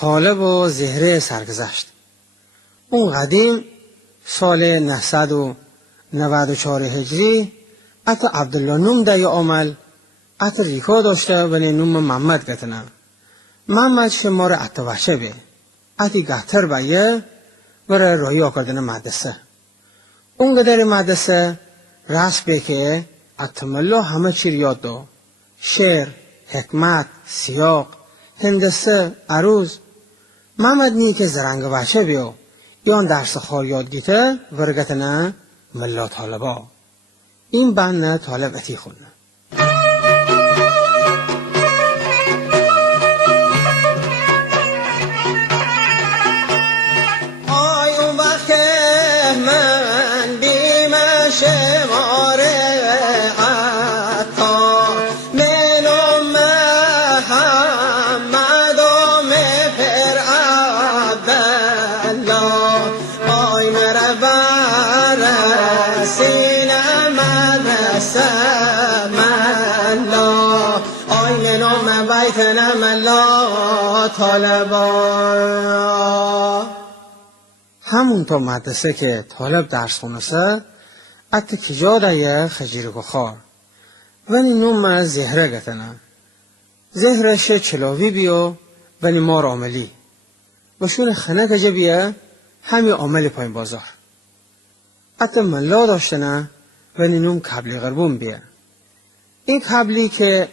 طالب و زهره سرگذشت. اون قدیم سال 994 هجری ات عبدالله نوم ده عمل ات ریکا داشته و نوم محمد گتنه. محمد شمار ات وحشه به اتی گهتر بایه برای راهی آکردن مدرسه. اون قدر مدرسه راست به که اتملا همه چی یاد دو. شعر، حکمت، سیاق، هندسه، عروض. محمد نی که زرنگ وحشه بیو یان درس خار یاد گیته ورگتنه ملا طالبا. این بند طالب اتی خونه. همون تا مدرسه که طالب درس خونسه ات کجا دایه خجیر گخار ولی نوم زهره گتنه. زهرش چلاوی بیو ولی مار عاملی بشون خنه کجا بیه همی عامل پایین بازار. ات ملا داشتنه ولی نوم کبلی غربون بیه. این کبلی که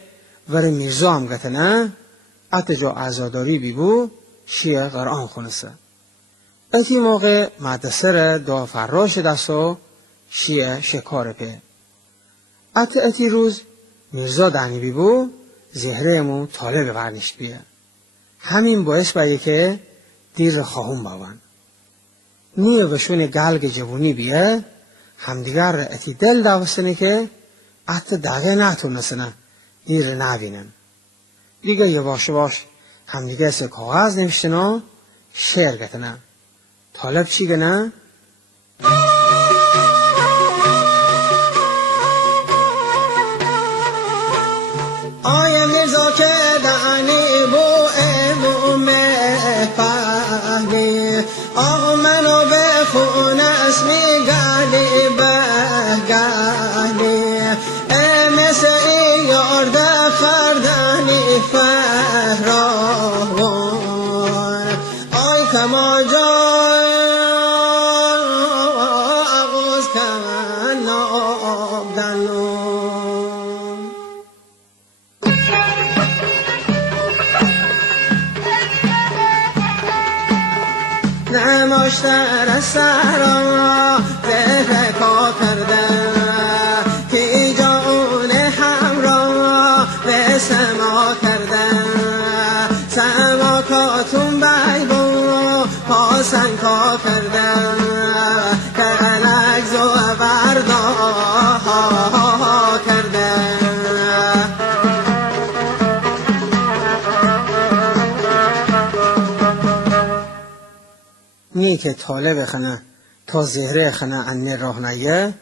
وری میرزا هم گتنه ات جا عزاداری بیبو شیه قرآن خونسه. اتی موقع مدرسه را دا فراش دستو شیه شکار پی. اتی روز میرزا دانی بیبو زهره مو طالب ورنشت بیه. همین باعث بایه که دیر خواهون باون. نیه وشون گلگ جوونی بیه همدیگر را اتی دل داوستنه که ات دقیقه نتونستنه دیر نبینن. دیگه یواش باش همدیگه سه کاغذ نوشتن شعر گتنه. طالب چی گنه؟ آیا میرزا که دعنی بو اموم فهمی آقا منو به خونه اسمی گلی بگلی مثل این یارده خردنی فهران آی کما جان آغاز کن آبدنون نماشتر سرا به کا کرده که جان همرا به سما کرده سما کاتون بیبو پاسن کا کرده کلک زو وردا کرده نیه که طالب خنه تا زهره خنه انه راه نیه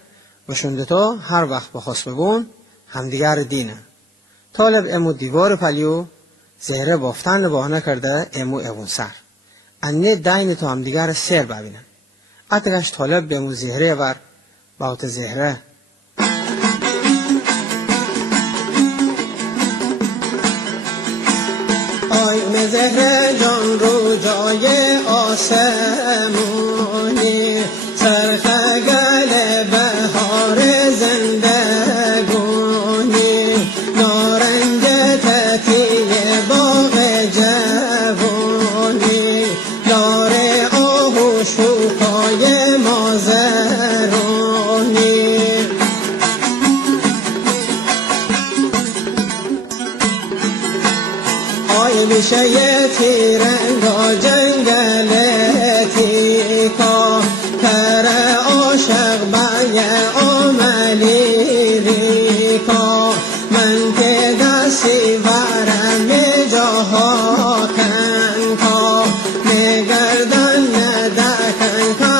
و شندتا هر وقت بخواست ببون همدیگر دینه. طالب امو دیوار پلیو زهره بافتن بانه کرده امو اون سر انه دین تا همدیگر سر ببینن. اتگش طالب به امو زهره ور باوت زهره آی زهره جان رو جای آسمونی سرخگل بهار زندگونی نارنج تطیه باغ جوونی لاره آهو شوکای مازرونی آی میشه تیرنگا جنگل تیکا کر عاشق بایه عملی ریکا من که دستی ورم جاها کنکا نگردن ندکن که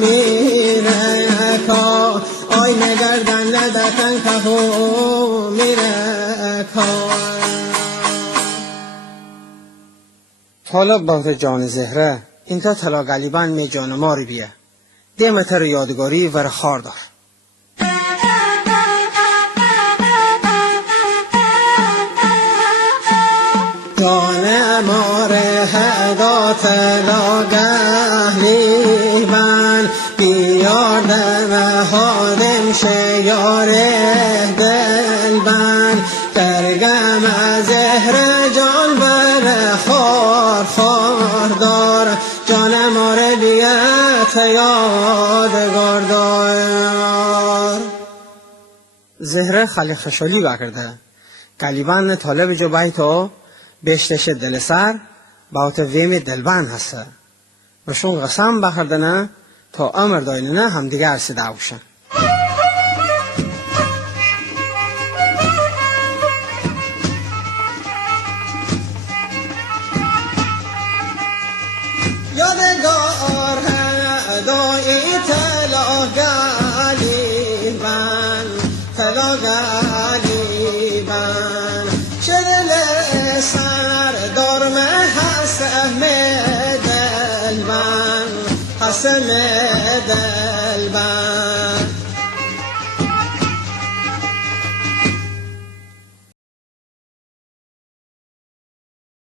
میره کا آی نگردن ندکن که میره کا طالب بخت جان زهره اینتا طلا گلیبان می جان ماری بیه دیمتر یادگاری ور خار دار. جان ماره هدا طلا گلیبان بیار دم خادم شیاره دلبن درگم زهر جان بر خار خار دار جان ماره بیت یادگار دار. زهره خالی خشالی بکرده گلیبان طالب جو بایتو بیشتش دل سر باوت ویم دلبان هسته و شون قسم بخردنه تا امر دایننه هم دیگر سیده بوشن. یادگار هدای طلا گلیبان طلا گلیبان شدل سر دار من حسم دلبان حسم دلبان